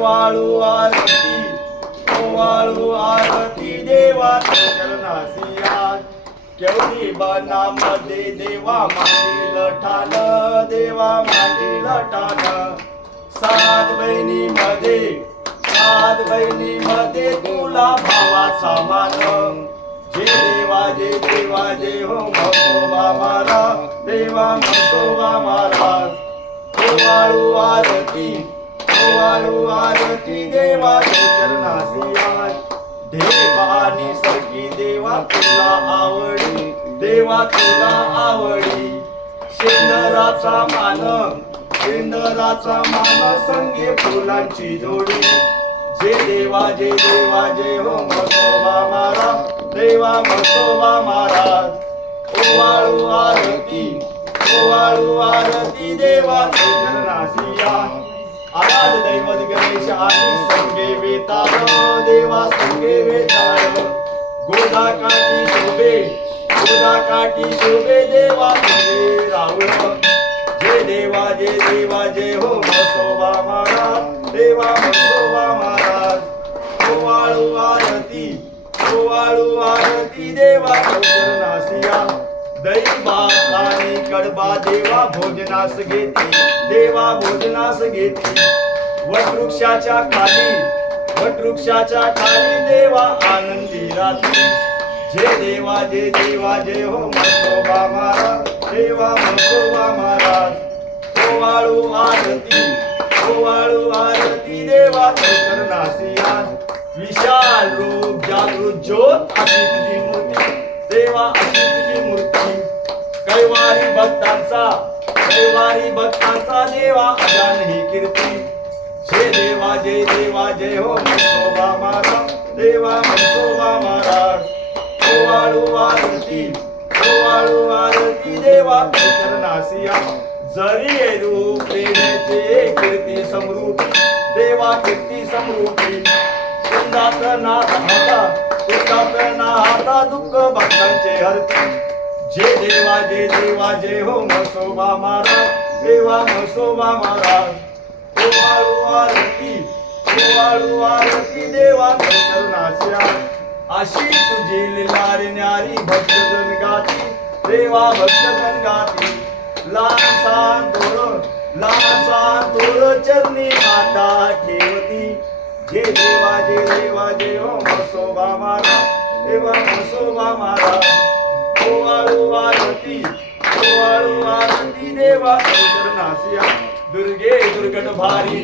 ओवाळू आरती ओवाळू आरती देवा चरणासिया केवढी बनामध्ये देवा मांडील ठाण देवा मांडील ठाण सात बहिणी मध्ये तुला भावाचा मान जे देवा जे हो म्हसोबा महाराज देवा म्हसोबा महाराज ओवाळू आरती देवा चरणासिया देवानी सरकी देवा तुला आवडी शेंदराचा मान संगे फुलांची जोडी जे देवा जे हो म्हसोबा महाराज देवा म्हसोबा महाराज ओवाळू आरती देवा चरणासिया आराध दैवत गणेश आणि संगे वेताळ देवा संगे वेताळ गोदा काठी शोभे देवा संगे रावळ जे देवा जे हो म्हसोबा महाराज देवा म्हसोबा महाराज ओवाळू आरती देवा चरणासिया दैवात आणि कडबा देवा भोजनास घेती वटवृक्षाच्या खाली देवा आनंदी रात्री जे देवा जे हो म्हसोबा महाराज देवा म्हसोबा महाराज ओवाळू आरती देवा चरणासिया विशाल रूप जागृत ज्योत अशी तुझी मूर्ती देवा अशी तुझी मूर्ती कैवारी भक्तांचा देवा अजान ही कीर्ती जे देवा जे हो म्हसोबा महाराज देवा म्हसोबा महाराज ओवाळू आरती देवा चरणासिया जरी रूप प्रेमेचे कीर्ती समृद्धी देवा कीर्ती समृद्धी कुंदात ना हाता दुःख भक्तांचे हरती जे देवा जे हो म्हसोबा महाराज देवा म्हसोबा महाराज ओवाळू आरती देवा चरणासिया अशी तुझी लीला रे न्यारी भक्तजन गाती देवा भक्तजन गाती लहान सांतोर चरणी माता ठेवती जे देवा जे हो म्हसोबा महाराज देवा म्हसोबा महाराज ओवाळू आरती देवा चरणासिया दुर्गे दुर्गट भारी